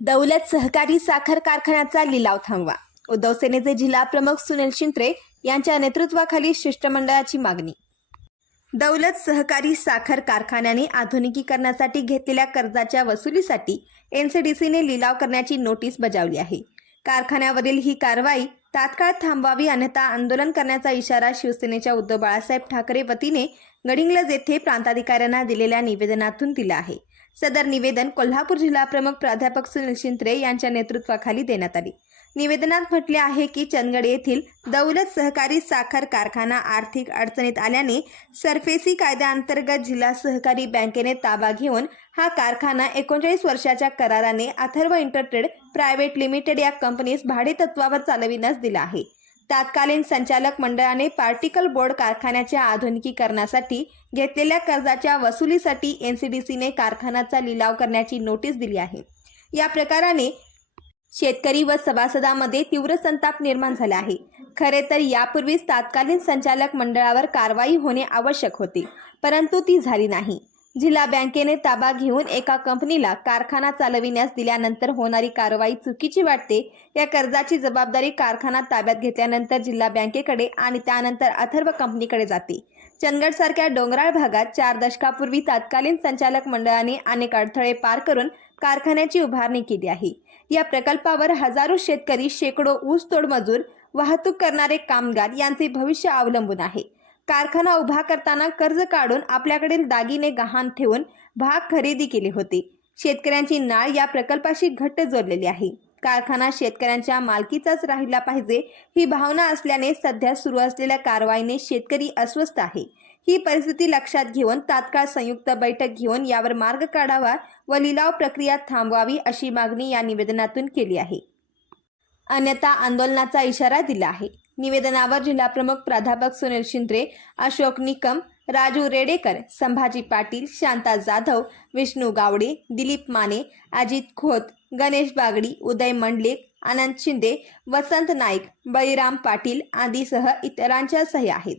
दौलत सहकारी साखर कारखान्याचा लिलाव थांबवा. उद्धव सेनेचे जिल्हा प्रमुख सुनील शिंत्रे यांच्या नेतृत्वाखाली शिष्टमंडळाची मागणी. दौलत सहकारी साखर कारखान्याने आधुनिकीकरणासाठी घेतलेल्या कर्जाच्या वसुलीसाठी एनसीडीसीने लिलाव करण्याची नोटीस बजावली आहे. कारखान्यावरील ही कारवाई तात्काळ थांबवावी अन्यथा आंदोलन करण्याचा इशारा शिवसेनेच्या उद्धव बाळासाहेब ठाकरे वतीने गडिंग्लज येथे प्रांताधिकाऱ्यांना दिलेल्या निवेदनातून दिलं आहे. सदर निवेदन कोल्हापूर जिल्हा प्रमुख प्राध्यापक सुनील शिंत्रे यांच्या नेतृत्वाखाली देण्यात आले. निवेदनात म्हटले आहे की चंदगड येथील दौलत सहकारी साखर कारखाना आर्थिक अडचणीत आल्याने सरफेसी कायद्याअंतर्गत जिल्हा सहकारी बँकेने ताबा घेऊन हा कारखाना एकोणचाळीस वर्षाच्या कराराने अथर्व इंटरट्रेड प्रायव्हेट लिमिटेड या कंपनीस भाडेतत्वावर चालविण्यास दिला आहे. तत्कालीन संचालक मंडळाने पार्टिकल बोर्ड कारखान्याच्या आधुनिकीकरणासाठी घेतलेल्या कर्जाच्या वसुलीसाठी एनसीडीसीने कारखान्याचा लिलाव करण्याची नोटीस दिली आहे. या प्रकाराने शेतकरी व सभासदांमध्ये तीव्र संताप निर्माण झाला आहे. खरे तर यापूर्वीच तात्कालीन संचालक मंडळावर कारवाई होणे आवश्यक होते परंतु ती झाली नाही. जिल्हा बँकेने ताबा घेऊन एका कंपनीला कारखाना चालविण्यास दिल्यानंतर होणारी कारवाई चुकीची वाटते या कर्जाची जबाबदारी कारखाना ताब्यात घेतल्यानंतर जिल्हा बँकेकडे आणि त्यानंतर अथर्व कंपनीकडे जाते. चंदगडसारख्या डोंगराळ भागात चार दशकापूर्वी तत्कालीन संचालक मंडळाने अनेक अडथळे पार करून कारखान्याची उभारणी केली आहे. या प्रकल्पावर हजारो शेतकरी शेकडो ऊसतोड मजूर वाहतूक करणारे कामगार यांचे भविष्य अवलंबून आहे. कारखाना उभा करताना कर्ज काढून आपल्याकडील दागिने गहाण ठेवून भाग खरेदी केले होते. शेतकऱ्यांची नाळ या प्रकल्पाशी घट्ट जोडलेली आहे. कारखाना शेतकऱ्यांच्या मालकीचाच राहिला पाहिजे ही भावना असल्याने सध्या सुरू असलेल्या कारवाईने शेतकरी अस्वस्थ आहे. ही परिस्थिती लक्षात घेऊन तात्काळ संयुक्त बैठक घेऊन यावर मार्ग काढावा व लिलाव प्रक्रिया थांबवावी अशी मागणी या निवेदनातून केली आहे. अन्यथा आंदोलनाचा इशारा दिला आहे. निवेदनावर जिल्हाप्रमुख प्राध्यापक सुनील शिंद्रे अशोक निकम राजू रेडेकर संभाजी पाटील शांता जाधव विष्णू गावडे दिलीप माने अजित खोत गणेश बागडी उदय मंडलिक आनंद शिंदे वसंत नाईक बळीराम पाटील आदीसह इतरांच्या सह्या आहेत.